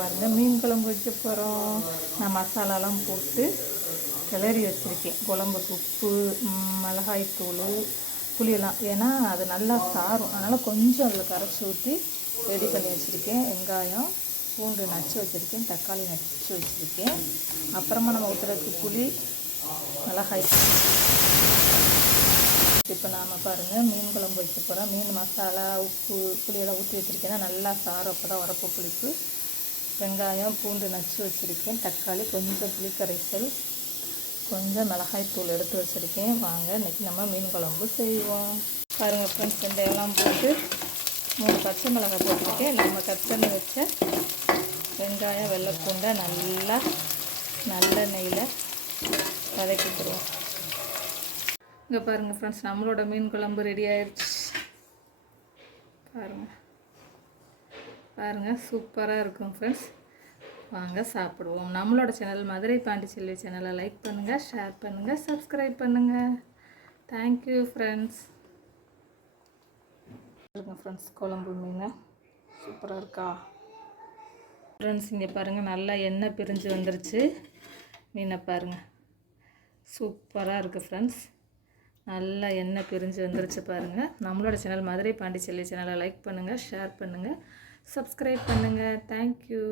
பாருங்கள் மீன் குழம்பு வைக்க போகிறோம். நான் மசாலாலாம் போட்டு கிளறி வச்சுருக்கேன். குழம்புக்கு உப்பு, மிளகாய்த்தூள், புளியெல்லாம், ஏன்னா அது நல்லா சாரும். அதனால் கொஞ்சம் அதில் கரைச்சி ஊற்றி ரெடி பண்ணி வச்சுருக்கேன். வெங்காயம், பூண்டு நச்சு வச்சுருக்கேன், தக்காளி நச்சு வச்சுருக்கேன். அப்புறமா நம்ம ஊற்றுறதுக்கு புளி, மிளகாய். இப்போ நாம் பாருங்கள் மீன் குழம்பு வைக்க போகிறோம். மீன் மசாலா, உப்பு, புளியெல்லாம் ஊற்றி வச்சுருக்கேன். நல்லா சாரம், அப்போ தான் வரப்பு புளிப்பு. வெங்காயம், பூண்டு நச்சு வச்சுருக்கேன், தக்காளி, கொஞ்சம் புளி கரைசல், கொஞ்சம் மிளகாய்த்தூள் எடுத்து வச்சுருக்கேன். வாங்க இன்றைக்கி நம்ம மீன் குழம்பு செய்வோம். பாருங்கள் ஃப்ரெண்ட்ஸ், வெந்தயம்லாம் போட்டு 3 பச்சை மிளகாய் போட்டிருக்கேன். நம்ம கட் பண்ணி வச்ச வெங்காயம், வெள்ளைப்பூண்டை நல்லா நல்லெண்ணெயில் வதக்கிட்டுருவோம். இங்கே பாருங்கள் ஃப்ரெண்ட்ஸ், நம்மளோட மீன் குழம்பு ரெடி ஆயிடுச்சு. பாருங்கள் சூப்பராக இருக்கும் ஃப்ரெண்ட்ஸ். வாங்க சாப்பிடுவோம். நம்மளோட சேனல் மதுரை பாண்டிச்செல்வி சேனலை லைக் பண்ணுங்கள், ஷேர் பண்ணுங்கள், சப்ஸ்கிரைப் பண்ணுங்கள். Thank you friends. ஃப்ரெண்ட்ஸ், குழம்பு மீன் சூப்பராக இருக்கா ஃப்ரெண்ட்ஸ்? இங்கே பாருங்கள், நல்லா எண்ணெய் பிரிஞ்சு வந்துருச்சு. மீனை பாருங்கள், சூப்பராக இருக்குது ஃப்ரெண்ட்ஸ். நல்லா எண்ணெய் பிரிஞ்சு வந்துருச்சு பாருங்கள். நம்மளோட சேனல் மதுரை பாண்டிச்செல்வி சேனலை லைக் பண்ணுங்கள், ஷேர் பண்ணுங்கள், சப்ஸ்கிரைப் பண்ணுங்கள். தேங்க்யூ.